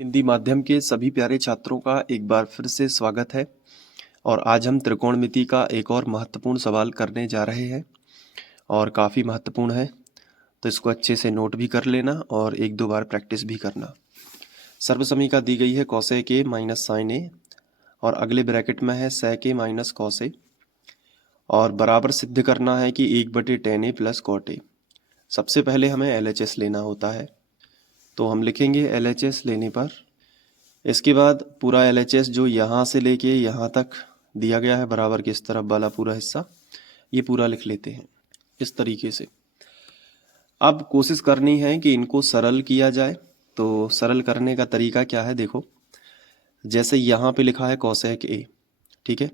हिंदी माध्यम के सभी प्यारे छात्रों का एक बार फिर से स्वागत है। और आज हम त्रिकोणमिति का एक और महत्वपूर्ण सवाल करने जा रहे हैं और काफ़ी महत्वपूर्ण है, तो इसको अच्छे से नोट भी कर लेना और एक दो बार प्रैक्टिस भी करना। सर्वसमीका दी गई है कॉसेक ए माइनस साइन ए और अगले ब्रैकेट में है सेक ए माइनस कॉस ए और बराबर सिद्ध करना है कि 1/tan A plus cot A. सबसे पहले हमें LHS लेना होता है, तो हम लिखेंगे LHS लेने पर इसके बाद पूरा LHS जो यहाँ से लेके यहाँ तक दिया गया है बराबर के इस तरफ वाला पूरा हिस्सा, ये पूरा लिख लेते हैं इस तरीके से। अब कोशिश करनी है कि इनको सरल किया जाए। तो सरल करने का तरीका क्या है, देखो जैसे यहाँ पे लिखा है कॉसेक ए, ठीक है,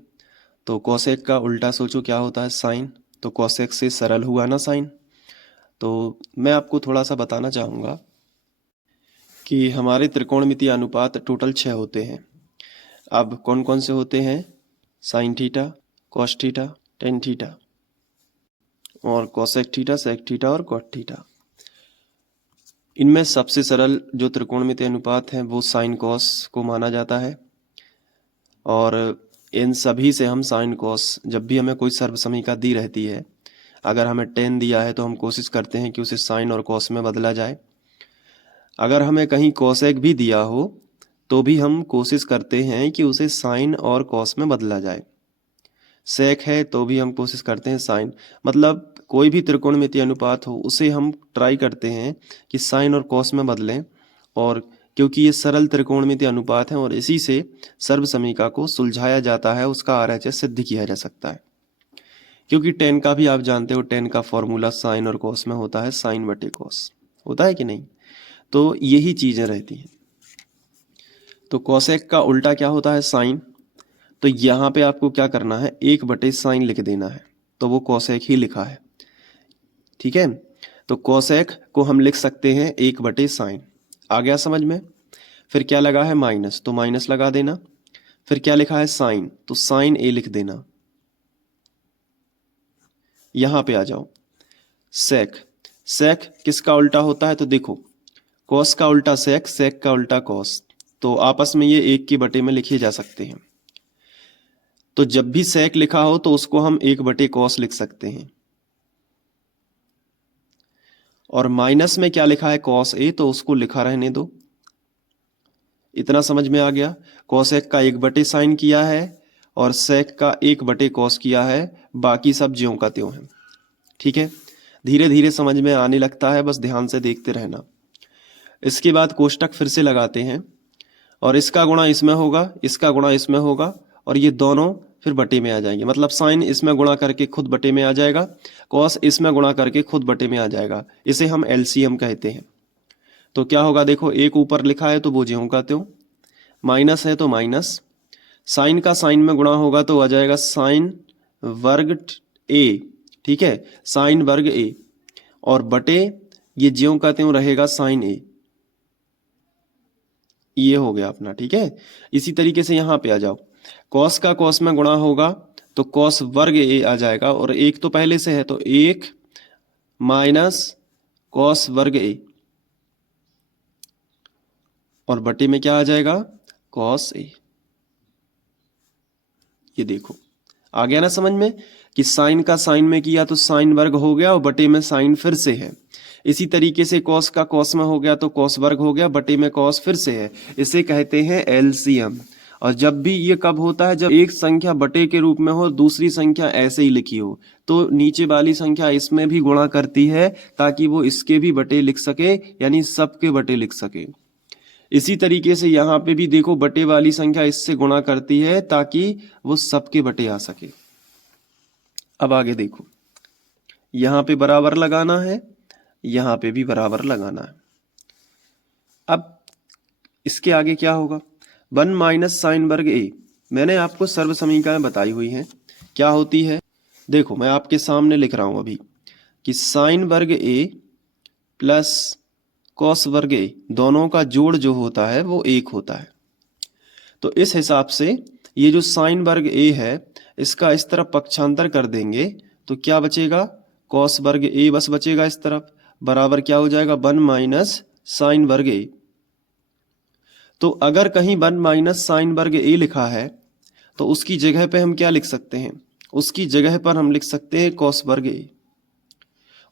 तो कॉसेक का उल्टा सोचो क्या होता है, साइन। तो कॉसेक से सरल हुआ ना साइन। तो मैं आपको थोड़ा सा बताना चाहूँगा कि हमारे त्रिकोणमितीय अनुपात टोटल 6 होते हैं। अब कौन कौन से होते हैं, sine theta, cos theta, tan theta और कोसेक थीटा, सेक थीटा और कॉट थीटा। इनमें सबसे सरल जो त्रिकोणमितीय अनुपात है वो साइन कॉस को माना जाता है और इन सभी से हम साइन कॉस, जब भी हमें कोई सर्वसमीका दी रहती है, अगर हमें टेन दिया है तो हम कोशिश करते हैं कि उसे साइन और कॉस में बदला जाए। अगर हमें कहीं कोसेक भी दिया हो तो भी हम कोशिश करते हैं कि उसे साइन और कॉस में बदला जाए। सेक है तो भी हम कोशिश करते हैं साइन, मतलब कोई भी त्रिकोणमितीय अनुपात हो उसे हम ट्राई करते हैं कि साइन और कॉस में बदलें। और क्योंकि ये सरल त्रिकोणमितीय अनुपात हैं और इसी से सर्वसमीका को सुलझाया जाता है, उसका RHS सिद्ध किया जा सकता है। क्योंकि टेन का भी आप जानते हो, टेन का फॉर्मूला साइन और कॉस में होता है, साइन बटे कॉस होता है कि नहीं। तो यही चीज़ें रहती हैं। तो कॉसेक का उल्टा क्या होता है, साइन। तो यहाँ पे आपको क्या करना है, 1/साइन लिख देना है, तो वो कोसेक ही लिखा है, ठीक है। तो कोसेक को हम लिख सकते हैं 1/साइन। आ गया समझ में। फिर क्या लगा है, माइनस, तो माइनस लगा देना। फिर क्या लिखा है, साइन, तो साइन ए लिख देना। यहाँ पे आ जाओ, सेक। सेक किसका उल्टा होता है, तो देखो कॉस का उल्टा सेक, सेक का उल्टा कॉस, तो आपस में ये 1/में लिखे जा सकते हैं। तो जब भी सेक लिखा हो तो उसको हम 1/कॉस लिख सकते हैं। और माइनस में क्या लिखा है, कॉस ए, तो उसको लिखा रहने दो। इतना समझ में आ गया। कॉसेक का 1/साइन किया है और सेक का 1/कॉस किया है, बाकी सब ज्यों का त्यों है, ठीक है। धीरे धीरे समझ में आने लगता है, बस ध्यान से देखते रहना। इसके बाद कोष्टक फिर से लगाते हैं और इसका गुणा इसमें होगा, इसका गुणा इसमें होगा और ये दोनों फिर बटे में आ जाएंगे। मतलब साइन इसमें गुणा करके खुद बटे में आ जाएगा, कॉस इसमें गुणा करके खुद बटे में आ जाएगा। इसे हम LCM कहते हैं। तो क्या होगा, देखो एक ऊपर लिखा है तो वो ज्यों का त्यों, माइनस है तो माइनस, साइन का साइन में गुणा होगा तो आ जाएगा साइन वर्ग ए, ठीक है, साइन वर्ग ए, और बटे ये ज्यों का त्यों रहेगा साइन ए। ये हो गया अपना, ठीक है। इसी तरीके से यहाँ पे आ जाओ, कॉस का कॉस में गुणा होगा तो कॉस वर्ग ए आ जाएगा, और एक तो पहले से है तो 1 माइनस कॉस वर्ग ए, और बटे में क्या आ जाएगा, कॉस ए। ये देखो आ गया ना समझ में कि साइन का साइन में किया तो साइन वर्ग हो गया और बटे में साइन फिर से है। इसी तरीके से कॉस का कॉस में हो गया तो कॉस वर्ग हो गया, बटे में कॉस फिर से है। इसे कहते हैं LCM। और जब भी ये कब होता है, जब एक संख्या बटे के रूप में हो, दूसरी संख्या ऐसे ही लिखी हो, तो नीचे वाली संख्या इसमें भी गुणा करती है ताकि वो इसके भी बटे लिख सके, यानी सबके बटे लिख सके। इसी तरीके से यहाँ पे भी देखो, बटे वाली संख्या इससे गुणा करती है ताकि वो सबके बटे आ सके। अब आगे देखो, यहाँ पे बराबर लगाना है, यहाँ पे भी बराबर लगाना है। अब इसके आगे क्या होगा, 1 माइनस साइन वर्ग ए। मैंने आपको सर्व समीकरण बताई हुई है, क्या होती है, देखो मैं आपके सामने लिख रहा हूं अभी कि साइन वर्ग ए प्लस कॉस वर्ग ए, दोनों का जोड़ जो होता है वो 1 होता है। तो इस हिसाब से ये जो साइन वर्ग ए है, इसका इस तरफ पक्षांतर कर देंगे तो क्या बचेगा, कॉस वर्ग ए बस बचेगा इस तरफ, बराबर क्या हो जाएगा, 1 माइनस साइन वर्ग ए। तो अगर कहीं 1 माइनस साइन वर्ग ए लिखा है तो उसकी जगह पे हम क्या लिख सकते हैं, उसकी जगह पर हम लिख सकते हैं कॉस वर्ग ए।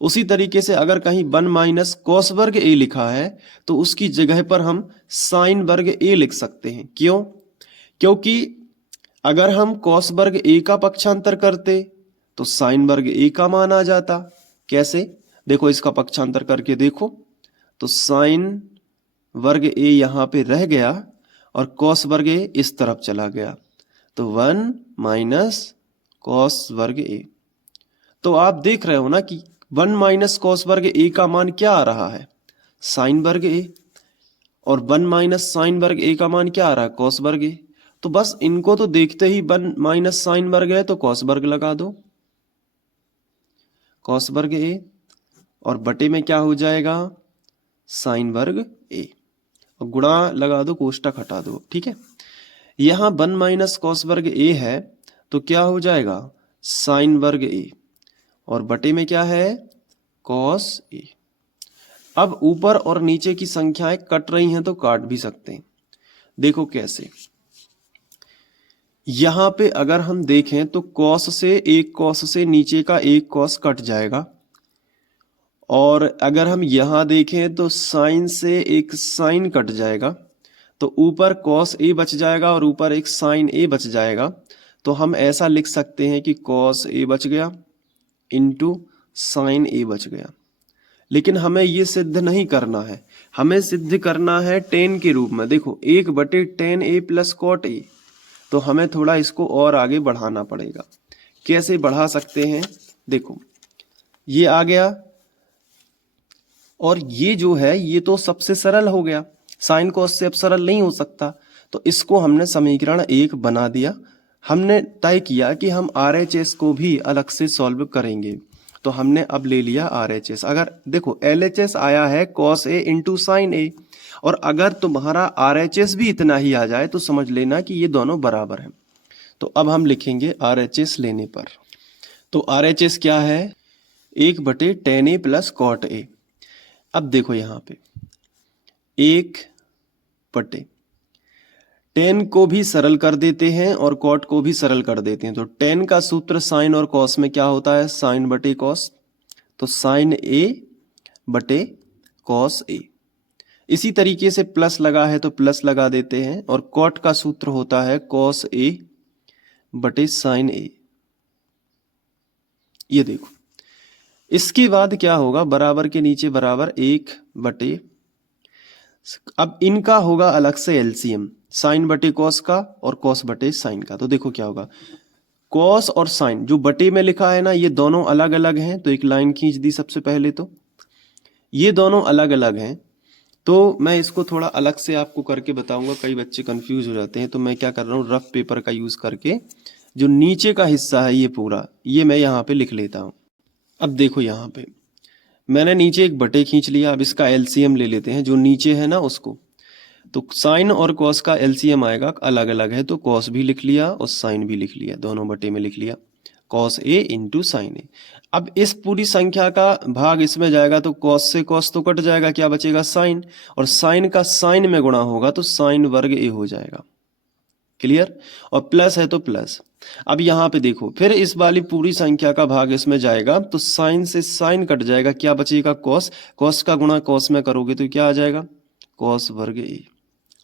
उसी तरीके से अगर कहीं 1 माइनस कॉस वर्ग ए लिखा है तो उसकी जगह पर हम साइन वर्ग ए लिख सकते हैं। क्यों? क्योंकि अगर हम कॉस वर्ग ए का पक्षांतर करते तो साइन वर्ग ए का मान आ जाता। कैसे? देखो इसका पक्षांतर करके देखो, तो साइन वर्ग ए यहाँ पे रह गया और कॉस वर्ग ए इस तरफ चला गया, तो 1 माइनस कॉस वर्ग ए। तो आप देख रहे हो ना कि 1 माइनस कॉस वर्ग ए का मान क्या आ रहा है, साइन वर्ग ए, और 1 माइनस साइन वर्ग ए का मान क्या आ रहा है, कॉस वर्ग ए। तो बस इनको तो देखते ही 1 माइनस साइन वर्ग है तो कॉस वर्ग लगा दो, कॉस वर्ग ए, और बटे में क्या हो जाएगा, साइन वर्ग ए, और गुणा लगा दो, कोष्टक हटा दो। ठीक है, यहां 1 माइनस कॉस वर्ग ए है तो क्या हो जाएगा, साइन वर्ग ए, और बटे में क्या है, कॉस ए। अब ऊपर और नीचे की संख्याएं कट रही हैं तो काट भी सकते हैं। देखो कैसे, यहां पे अगर हम देखें तो कॉस से एक कॉस से नीचे का एक कॉस कट जाएगा, और अगर हम यहां देखें तो साइन से एक साइन कट जाएगा, तो ऊपर कॉस ए बच जाएगा और ऊपर एक साइन ए बच जाएगा। तो हम ऐसा लिख सकते हैं कि कॉस ए बच गया इंटू साइन ए बच गया। लेकिन हमें ये सिद्ध नहीं करना है, हमें सिद्ध करना है टेन के रूप में। देखो 1/tan a plus cot A, तो हमें थोड़ा इसको और आगे बढ़ाना पड़ेगा। कैसे बढ़ा सकते हैं, देखो ये आ गया, और ये जो है ये तो सबसे सरल हो गया, साइन कॉस से अब सरल नहीं हो सकता, तो इसको हमने समीकरण 1 बना दिया। हमने तय किया कि हम RHS को भी अलग से सॉल्व करेंगे, तो हमने अब ले लिया RHS। अगर देखो LHS आया है cos a इंटू साइन ए, और अगर तुम्हारा RHS भी इतना ही आ जाए तो समझ लेना कि ये दोनों बराबर हैं। तो अब हम लिखेंगे RHS लेने पर, तो RHS क्या है, 1/tan a plus cot A. अब देखो यहाँ पे 1/, टेन को भी सरल कर देते हैं और कॉट को भी सरल कर देते हैं। तो टेन का सूत्र साइन और कॉस में क्या होता है, साइन बटे कॉस, तो साइन ए बटे कॉस ए। इसी तरीके से प्लस लगा है तो प्लस लगा देते हैं, और कॉट का सूत्र होता है कॉस ए बटे साइन ए। ये देखो, इसके बाद क्या होगा, बराबर के नीचे बराबर 1/, अब इनका होगा अलग से एलसीएम, साइन बटे कॉस का और कॉस बटे साइन का। तो देखो क्या होगा, कॉस और साइन जो बटे में लिखा है ना, ये दोनों अलग अलग हैं, तो एक लाइन खींच दी सबसे पहले। तो ये दोनों अलग अलग हैं, तो मैं इसको थोड़ा अलग से आपको करके बताऊंगा, कई बच्चे कंफ्यूज हो जाते हैं। तो मैं क्या कर रहा हूँ, रफ पेपर का यूज करके जो नीचे का हिस्सा है ये पूरा, ये मैं यहाँ पे लिख लेता हूँ। अब देखो यहाँ पे मैंने नीचे एक बटे खींच लिया, अब इसका एलसीएम ले लेते हैं जो नीचे है ना उसको। तो साइन और कॉस का एलसीएम आएगा, अलग अलग है तो कॉस भी लिख लिया और साइन भी लिख लिया, दोनों बटे में लिख लिया, कॉस ए इंटू साइन ए। अब इस पूरी संख्या का भाग इसमें जाएगा तो कॉस से कॉस तो कट जाएगा, क्या बचेगा, साइन, और साइन का साइन में गुणा होगा तो साइन वर्ग ए हो जाएगा। क्लियर? और प्लस है तो प्लस। अब यहाँ पे देखो, फिर इस वाली पूरी संख्या का भाग इसमें जाएगा तो साइन से साइन कट जाएगा, क्या बचेगा, कॉस, कॉस का गुणा कॉस में करोगे तो क्या आ जाएगा, कॉस वर्ग ए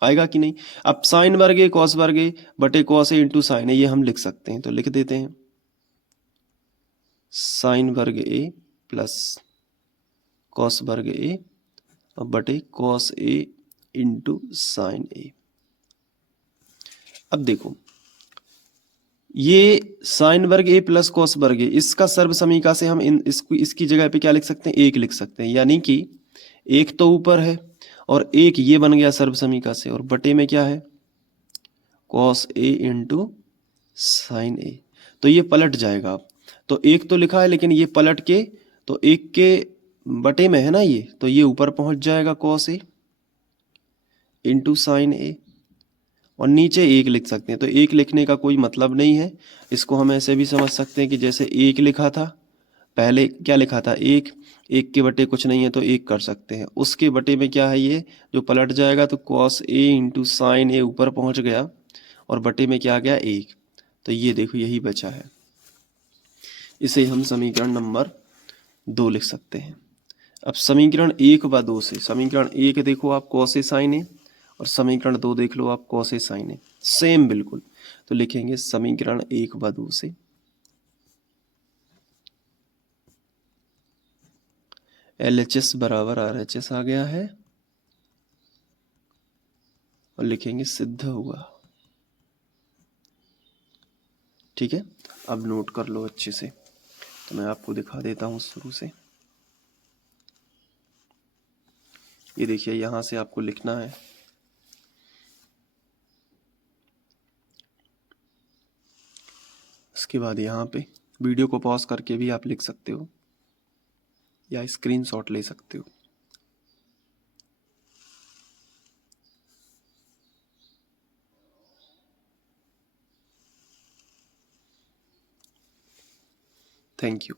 आएगा कि नहीं। अब साइन वर्ग ए कॉस वर्ग ए बटे कॉस ए इंटू साइन ए, ये हम लिख सकते हैं, तो लिख देते हैं साइन वर्ग ए प्लस कॉस वर्ग ए और बटे कॉस ए इंटू साइन ए। अब देखो ये साइन वर्ग ए प्लस कॉस वर्ग ए, इसका सर्व समीका से हम इसकी जगह पे क्या लिख सकते हैं, 1 लिख सकते हैं, यानी कि 1 तो ऊपर है और 1 ये बन गया सर्व समीका से, और बटे में क्या है, कॉस ए इंटू साइन ए। तो ये पलट जाएगा। अब तो 1 तो लिखा है लेकिन ये पलट के, तो 1 के बटे में है ना ये, तो ये ऊपर पहुंच जाएगा कॉस ए इंटू साइन ए, और नीचे 1 लिख सकते हैं। तो 1 लिखने का कोई मतलब नहीं है, इसको हम ऐसे भी समझ सकते हैं कि जैसे 1 लिखा था पहले क्या लिखा था, एक, एक के बटे कुछ नहीं है तो एक कर सकते हैं, उसके बटे में क्या है, ये जो पलट जाएगा तो कॉस ए इंटू साइन ए ऊपर पहुंच गया और बटे में क्या आ गया, एक। तो ये देखो यही बचा है, इसे हम समीकरण नंबर 2 लिख सकते हैं। अब समीकरण 1 व 2 से, समीकरण 1 देखो आप कॉस ए साइन ए और समीकरण 2 देख लो आप cos A sign A, same बिल्कुल। तो लिखेंगे समीकरण 1 व 2 से LHS बराबर RHS आ गया है और लिखेंगे सिद्ध हुआ। ठीक है, अब नोट कर लो अच्छे से, तो मैं आपको दिखा देता हूँ शुरू से। ये देखिए यहाँ से आपको लिखना है, इसके बाद यहाँ पे वीडियो को पॉज करके भी आप लिख सकते हो या स्क्रीनशॉट ले सकते हो। Thank you.